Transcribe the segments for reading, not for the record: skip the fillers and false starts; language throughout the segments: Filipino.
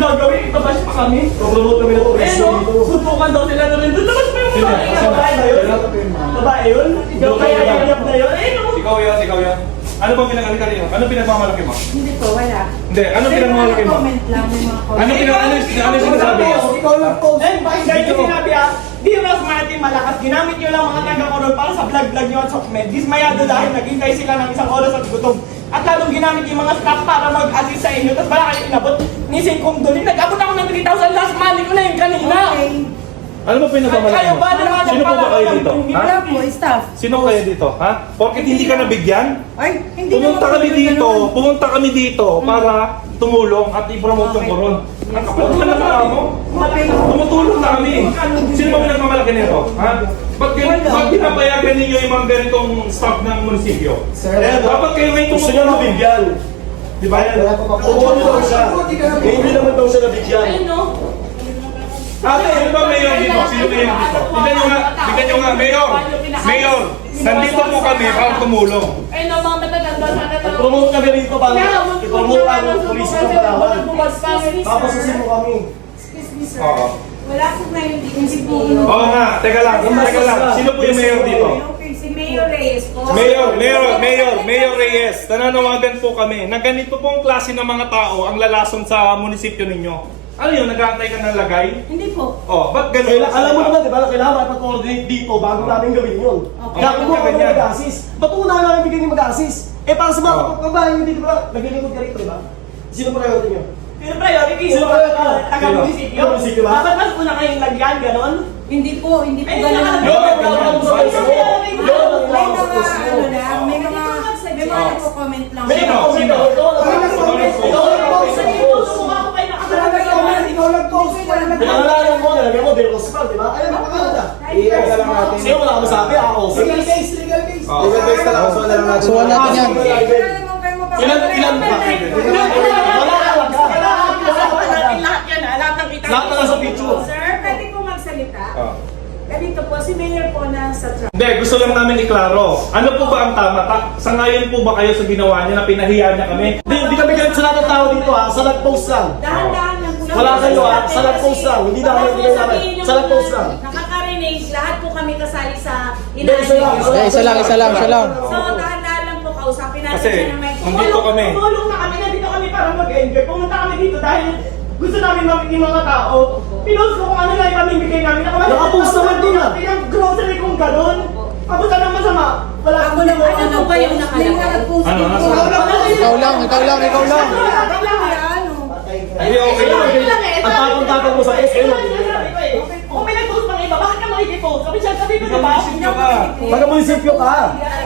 gagawin? Ipabash pa kami? Promote kami ng turismo dito. Suntukan daw sila na rin doon. Labas pa yung babae na babae na yun. Babae yun? Ikaw kaya yayap na yun? Eh, no? Ikaw yan. Ano bang pinag-alika? Ano pinagmamalaki mo? Hindi po, wala. Hindi, ano pinagmamalaki mo? Comment lang yung mga comment. Ano sinasabi mo? Ikaw lang post. Eh, bakit ganyan sinabi ah? Di Ross Martin malakas. Ginamit nyo lang mga taga-koron para sa vlog-vlog nyo at Sokmed. Dismayado dahil naghintay sila ng isang oras at gutom. At lalong ginamit yung mga staff para mag-assist sa inyo. Tapos wala kayo inabot. Nising kong doon. Nag-abot ako ng 3,000 last money ko na yun kanina. Okay. Ano ba pinagmamalaki Kayo mo? ba naman? Sino po ba kayo dito? Ha? Wala po, staff. Sino kayo dito? Ha? Porket hindi ka nabigyan? Ay, hindi Pumunta naman kami po dito, ganun. pumunta kami dito para tumulong at i-promote yung koron. Ang kapal naman ng mga mo. Tumutulong na kami. Sino ba nagmamalaki nito? Ha? Ba't pinapayagan ninyo yung mga ganitong staff ng munisipyo? Sir, Dapat kayo ngayon gusto niya tumutulong. mabigyan. Di ba yan? Tumulong daw siya. Eh, hindi naman daw siya nabigyan. Ayun no? Ate, ano ba mayor dito? Sino mayor dito? Tignan nyo nga, mayor! Mayor! Nandito po kami para tumulong. Ayun no, mga matatanda sana na. Promote kami rito para i-promote ang turismo ng Palawan. Tapos mo kami. Excuse me, sir. Oo. Wala po ngayon dito si Oo nga, teka lang. Sino po yung mayor dito? Okay, si Mayor Reyes po. Mayor Reyes, nananawagan po kami na ganito pong klase ng mga tao ang lalason sa munisipyo ninyo. Ano yun, nag-aantay ka ng lagay? Hindi po. Oh, ba't ganun? Alam mo naman, di ba, kailangan makipag-coordinate dito bago namin gawin yun. Okay. Kaya kung kami mag-assist, ba't una namin bigyan yung mag-assist? Eh, para sa mga kababayan, hindi di ba, naglilingkod ka rito, di ba? Sino priority nyo? Sino priority? Sino priority? Taga-munisipyo? Taga-munisipyo ba? Dapat mas una kayong lagyan, ganon? Hindi po Ay, ganun. May mga nagko-comment lang. Sino? Pinangalanan mo, nalagyan mo, Del Rosval, di ba? Ayun, napangalan. Sino wala ka masabi? Ako. Legal case. Legal case na lang. So, lang natin. Suwan natin yan. Ilan ba? Wala ka lang. Lahat na lang sa picture. Sir, pwede po magsalita? Ah. Ganito po, si Mayor po na sa truck. Hindi, gusto lang namin iklaro. Ano po ba ang tama? Sangayon po ba kayo sa ginawa niya na pinahiya niya kami? Hindi kami galit sa lahat ng tao dito ha. Sa nag-post lang. Dahan-dahan lang po. Wala kayo ha. Sa nag-post lang. Hindi na kayo bigay namin. Sa nag-post lang. Nakakarinig, lahat po kami kasali sa Hindi, isa lang. Isa lang. So, dahan-dahan lang po kausapin natin Kasi, siya ng may nandito kami. Tumulong na kami, nandito kami para mag-enjoy. Pumunta kami dito dahil gusto namin mamit yung mga tao. Pinost ko kung ano na ipamimigay namin. Nakapost naman doon ah. Yung grocery kong gano'n. Ako sana masama. Wala Ako lang, ano ba yung nakalagay? Ano? Ikaw lang. Hindi, okay lang. Ang tapang-tapang mo sa post. Kung may nag-post pang iba, bakit ka makikipost? Sabi ko diba? Taga-munisipyo ka.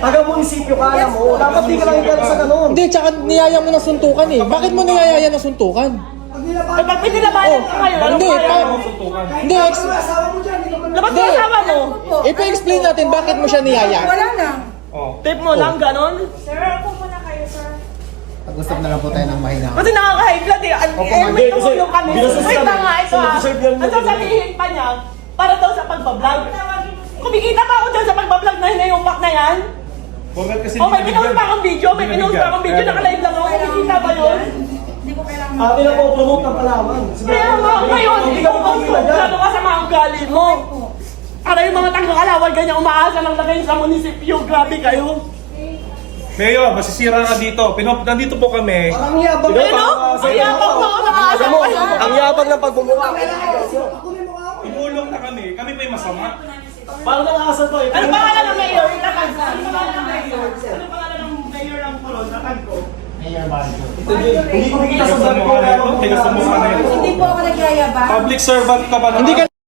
Taga-munisipyo ka, alam mo. Dapat di ka lang galit sa ganun. Hindi, tsaka niyaya mo ng suntukan eh. Bakit mo niyayaya ng suntukan? Ay, ba't may nilabayan ka kayo? Hindi, Hindi, Labas mo kasama mo. ipa-explain natin bakit mo siya niyaya. Wala na. Oh. Tape mo lang, gano'n. Sir, ako muna kayo, sir. Pag-usap na lang po tayo ng mahina. Kasi nakaka-high blood eh. May tumulong kami. Binasos Wait kami. lang nga, ito ah. Deserve yan mo. Ang sasabihin pa niya, para daw sa pagbablog. Kumikita pa ako dyan sa pagbablog na hinayupak na yan. Bakit kasi Oh, may pinost pa akong video, naka-live lang ako. Kumikita ba yun? Hindi ko kailangan. Atin ang po-promote ng Palawan. Kaya nga, ngayon, ikaw ba gano'n ka sa mga ugali mo? Para yung mga taga-Kalawal, ganyan umaasa lang lagay sa munisipyo. Grabe kayo. Mayor, masisira ka dito. Nandito po kami. Ang yabang. Ano? Ang yabang mo, nakaasa mo. Ang yabang ng pagbumuka. Tumulong na kami. Kami pa yung masama. Parang nang-aasal to eh. Ano pangalan ng mayor? Itatag ko. Ano pangalan ng mayor? Ano pangalan ng mayor ng Coron? Itatag ko. Hindi ko bigyan Tigas sa sa mukha na ito. Tigas sa mukha na ito. Hindi po ako nagyayabang. Public servant ka ba naman? Hindi ka